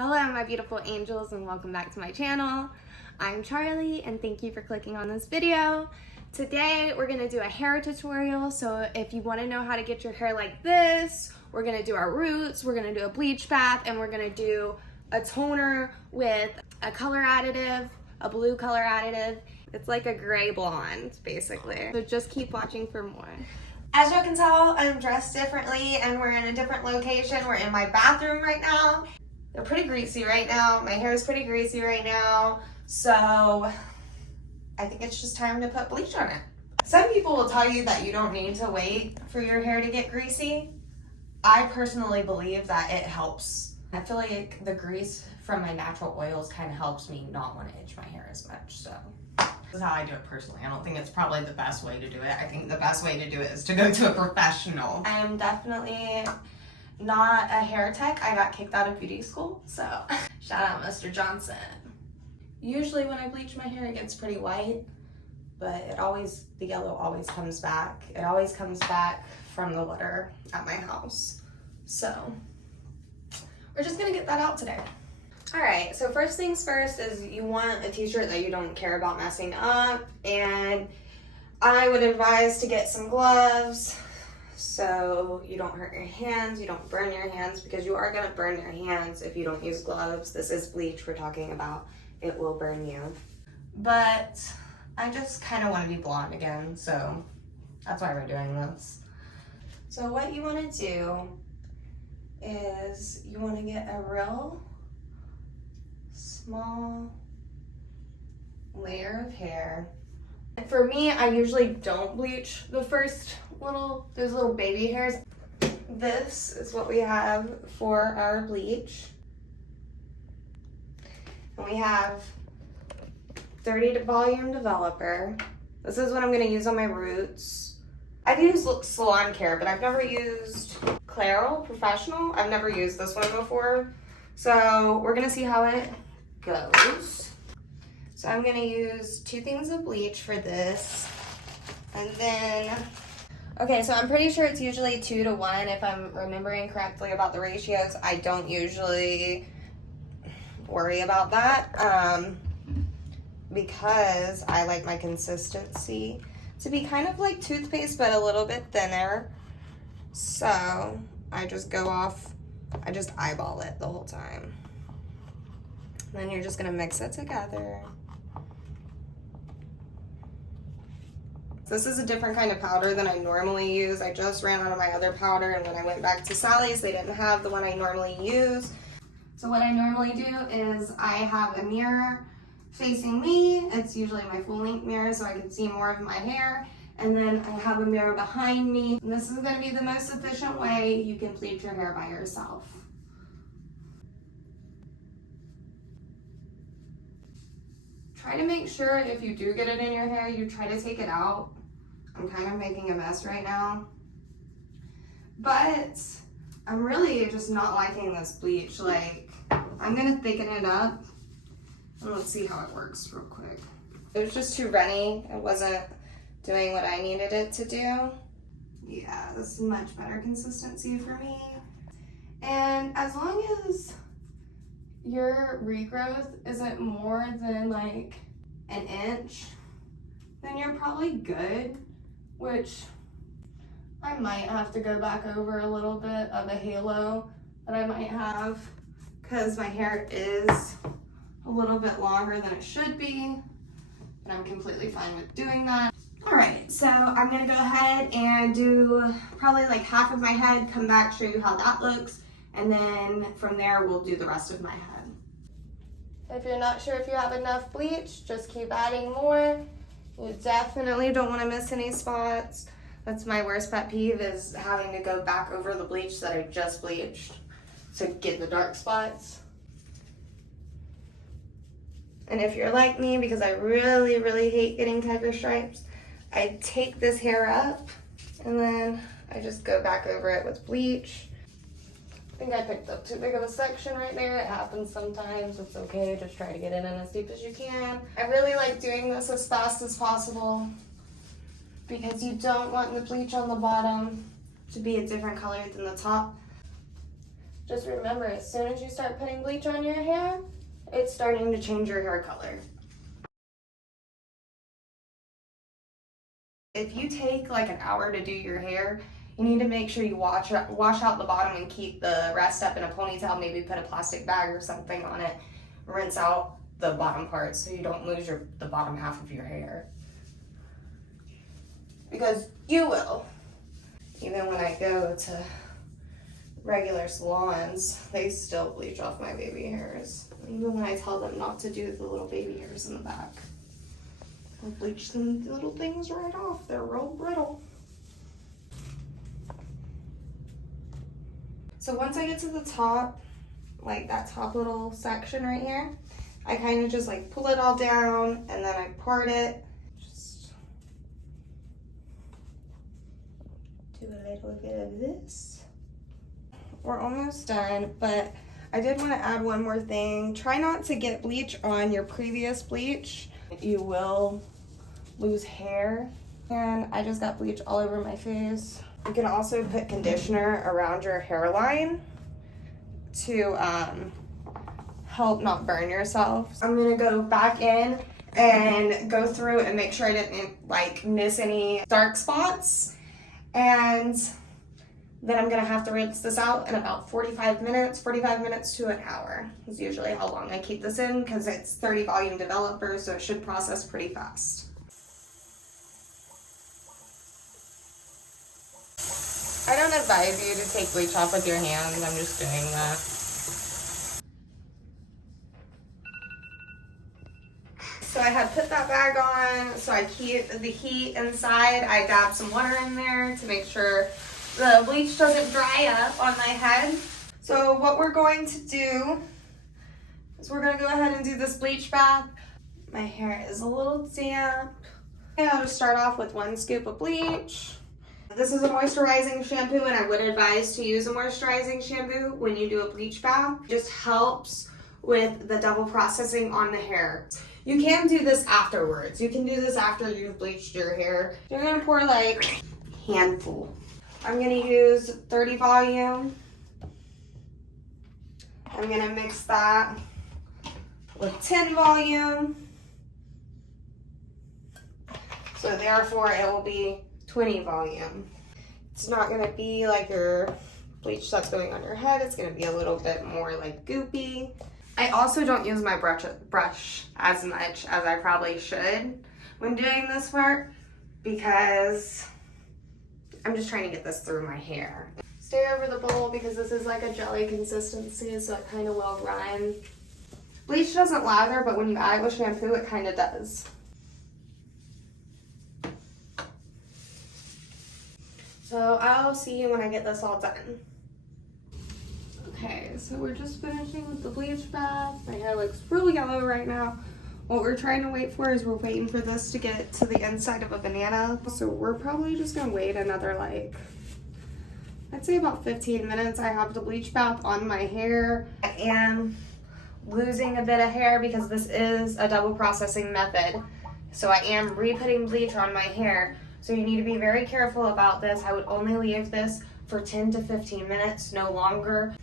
Hello my beautiful angels and welcome back to my channel. I'm Charlie and thank you for clicking on this video. Today we're going to do a hair tutorial, so if you want to know how to get your hair like this, we're going to do our roots, we're going to do a bleach bath, and we're going to do a toner with a color additive, a blue color additive. It's like a gray blonde basically. So just keep watching for more. As you can tell, I'm dressed differently and we're in a different location. We're in my bathroom right now. They're pretty greasy right now. My hair is pretty greasy right now. So I think it's just time to put bleach on it. Some people will tell you that you don't need to wait for your hair to get greasy. I personally believe that it helps. I feel like the grease from my natural oils kind of helps me not want to itch my hair as much, so. This is how I do it personally. I don't think it's probably the best way to do it. I think the best way to do it is to go to a professional. I'm definitely not a hair tech. I got kicked out of beauty school, so shout out Mr. Johnson. Usually when I bleach my hair, it gets pretty white, but the yellow always comes back. It always comes back from the litter at my house. So we're just gonna get that out today. All right, so first things first is you want a t-shirt that you don't care about messing up, and I would advise to get some gloves so you don't hurt your hands, you don't burn your hands, because you are gonna burn your hands if you don't use gloves. This is bleach we're talking about. It will burn you. But I just kind of want to be blonde again, so that's why we're doing this. So what you want to do is you want to get a real small layer of hair. And for me, I usually don't bleach the first those little baby hairs. This is what we have for our bleach. And we have 30 volume developer. This is what I'm going to use on my roots. I've used Salon Care, but I've never used Clairol Professional. I've never used this one before. So we're going to see how it goes. So I'm going to use 2 things of bleach for this. And then, okay, so I'm pretty sure it's usually 2 to 1 if I'm remembering correctly about the ratios. I don't usually worry about that because I like my consistency to be kind of like toothpaste but a little bit thinner. So I just eyeball it the whole time. And then you're just gonna mix it together. This is a different kind of powder than I normally use. I just ran out of my other powder, and when I went back to Sally's, they didn't have the one I normally use. So what I normally do is I have a mirror facing me. It's usually my full length mirror so I can see more of my hair. And then I have a mirror behind me. And this is gonna be the most efficient way you can bleach your hair by yourself. Try to make sure if you do get it in your hair, you try to take it out. I'm kind of making a mess right now. But I'm really just not liking this bleach. Like, I'm gonna thicken it up and let's see how it works real quick. It was just too runny. It wasn't doing what I needed it to do. Yeah, this is much better consistency for me. And as long as your regrowth isn't more than like an inch, then you're probably good, which I might have to go back over a little bit of a halo that I might have because my hair is a little bit longer than it should be, and I'm completely fine with doing that. All right, so I'm gonna go ahead and do probably like half of my head, come back, show you how that looks, and then from there we'll do the rest of my head. If you're not sure if you have enough bleach, just keep adding more. You definitely don't want to miss any spots. That's my worst pet peeve, is having to go back over the bleach that I just bleached to get the dark spots. And if you're like me, because I really, really hate getting tiger stripes, I take this hair up and then I just go back over it with bleach. I think I picked up too big of a section right there. It happens sometimes. It's okay. Just try to get it in as deep as you can. I really like doing this as fast as possible because you don't want the bleach on the bottom to be a different color than the top. Just remember, as soon as you start putting bleach on your hair, it's starting to change your hair color. If you take like an hour to do your hair, you need to make sure you wash out the bottom and keep the rest up in a ponytail. Maybe put a plastic bag or something on it. Rinse out the bottom part so you don't lose the bottom half of your hair. Because you will. Even when I go to regular salons, they still bleach off my baby hairs. Even when I tell them not to do the little baby hairs in the back. I'll bleach some little things right off. They're real brittle. So once I get to the top, like that top little section right here, I kind of just like pull it all down and then I part it. Just do a little bit of this. We're almost done, but I did want to add one more thing. Try not to get bleach on your previous bleach. You will lose hair. And I just got bleach all over my face. You can also put conditioner around your hairline to help not burn yourself. I'm gonna go back in and go through and make sure I didn't like miss any dark spots. And then I'm gonna have to rinse this out in about 45 minutes to an hour is usually how long I keep this in because it's 30 volume developer, so it should process pretty fast. I don't advise you to take bleach off with your hands. I'm just doing that. So I had put that bag on so I keep the heat inside. I dab some water in there to make sure the bleach doesn't dry up on my head. So what we're going to do is we're going to go ahead and do this bleach bath. My hair is a little damp. And I'll just start off with 1 scoop of bleach. This is a moisturizing shampoo, and I would advise to use a moisturizing shampoo when you do a bleach bath. It just helps with the double processing on the hair. You can do this afterwards. You can do this after you've bleached your hair. You're gonna pour like a handful. I'm gonna use 30 volume. I'm gonna mix that with 10 volume. So therefore it will be 20 volume. It's not gonna be like your bleach that's going on your head. It's gonna be a little bit more like goopy. I also don't use my brush as much as I probably should when doing this part because I'm just trying to get this through my hair. Stay over the bowl because this is like a jelly consistency, so it kind of will run. Bleach doesn't lather, but when you add it with shampoo, it kind of does. So I'll see you when I get this all done. Okay, so we're just finishing with the bleach bath. My hair looks really yellow right now. What we're trying to wait for is we're waiting for this to get to the inside of a banana. So we're probably just gonna wait another like, I'd say about 15 minutes. I have the bleach bath on my hair. I am losing a bit of hair because this is a double processing method. So I am re-putting bleach on my hair. So you need to be very careful about this. I would only leave this for 10 to 15 minutes, no longer.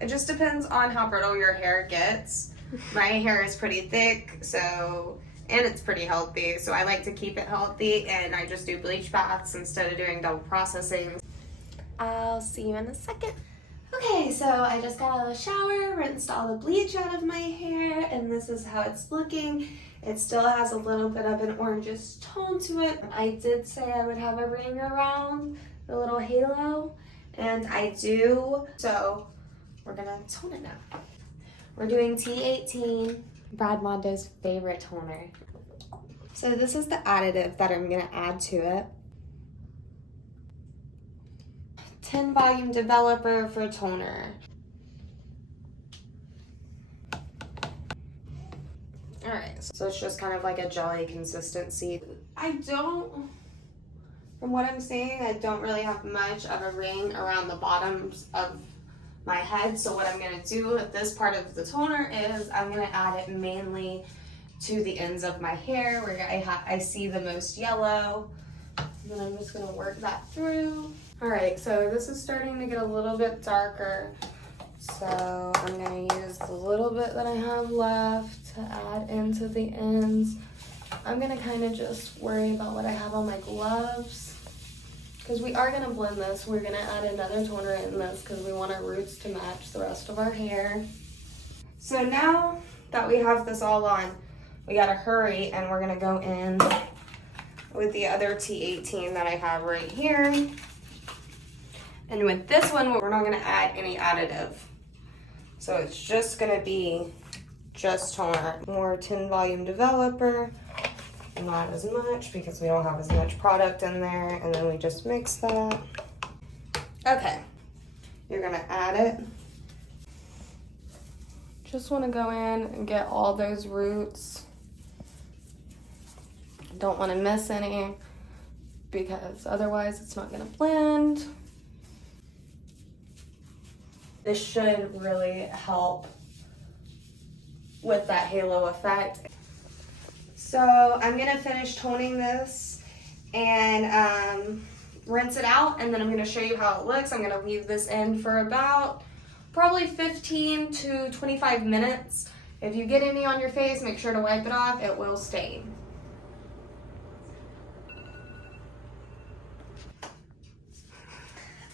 It just depends on how brittle your hair gets. My hair is pretty thick, and it's pretty healthy, so I like to keep it healthy, and I just do bleach baths instead of doing double processing. I'll see you in a second. Okay, so I just got out of the shower, rinsed all the bleach out of my hair, and this is how it's looking. It still has a little bit of an orangish tone to it. I did say I would have a ring around the little halo, and I do. So we're gonna tone it now. We're doing T18, Brad Mondo's favorite toner. So this is the additive that I'm gonna add to it. 10 volume developer for toner. All right, so it's just kind of like a jelly consistency. From what I'm seeing, I don't really have much of a ring around the bottoms of my head. So what I'm gonna do with this part of the toner is I'm gonna add it mainly to the ends of my hair where I see the most yellow. And then I'm just gonna work that through. All right, so this is starting to get a little bit darker. So I'm going to use the little bit that I have left to add into the ends. I'm going to kind of just worry about what I have on my gloves, because we are going to blend this. We're going to add another toner in this because we want our roots to match the rest of our hair. So now that we have this all on, we got to hurry, and we're going to go in with the other T18 that I have right here. And with this one, we're not going to add any additive. So it's just going to be just toner. More 10 volume developer, not as much because we don't have as much product in there. And then we just mix that. Okay, you're going to add it. Just want to go in and get all those roots. Don't want to miss any because otherwise it's not going to blend. This should really help with that halo effect. So I'm gonna finish toning this and rinse it out, and then I'm gonna show you how it looks. I'm gonna leave this in for about probably 15 to 25 minutes. If you get any on your face, make sure to wipe it off. It will stain.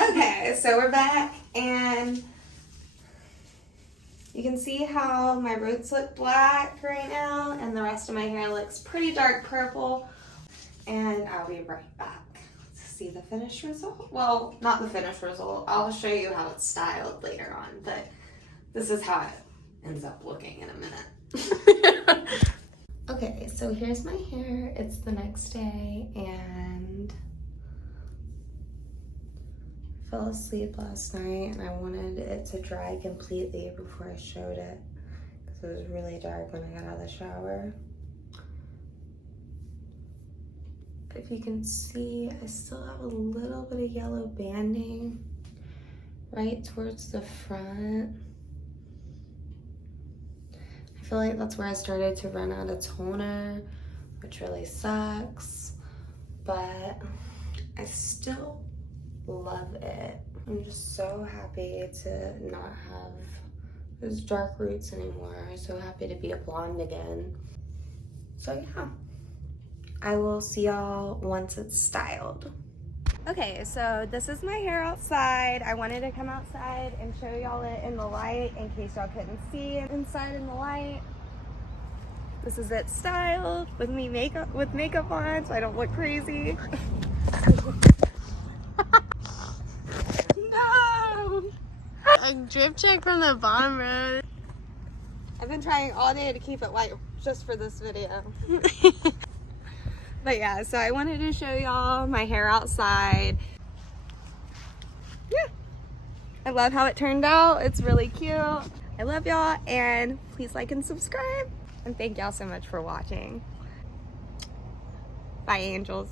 Okay, so we're back, and you can see how my roots look black right now, and the rest of my hair looks pretty dark purple. And I'll be right back to see the finished result. Well, not the finished result. I'll show you how it's styled later on, but this is how it ends up looking in a minute. Okay, so here's my hair. It's the next day, and I fell asleep last night, and I wanted it to dry completely before I showed it because it was really dark when I got out of the shower. But if you can see, I still have a little bit of yellow banding right towards the front. I feel like that's where I started to run out of toner, which really sucks, but I still love it. I'm just so happy to not have those dark roots anymore. I'm so happy to be a blonde again. So yeah, I will see y'all once it's styled. Okay, so this is my hair outside. I wanted to come outside and show y'all it in the light in case y'all couldn't see it inside in the light. This is it styled with makeup on so I don't look crazy. No! A drip check from the bottom row. I've been trying all day to keep it white just for this video. But yeah, so I wanted to show y'all my hair outside. Yeah, I love how it turned out. It's really cute. I love y'all, and please like and subscribe. And thank y'all so much for watching. Bye, angels.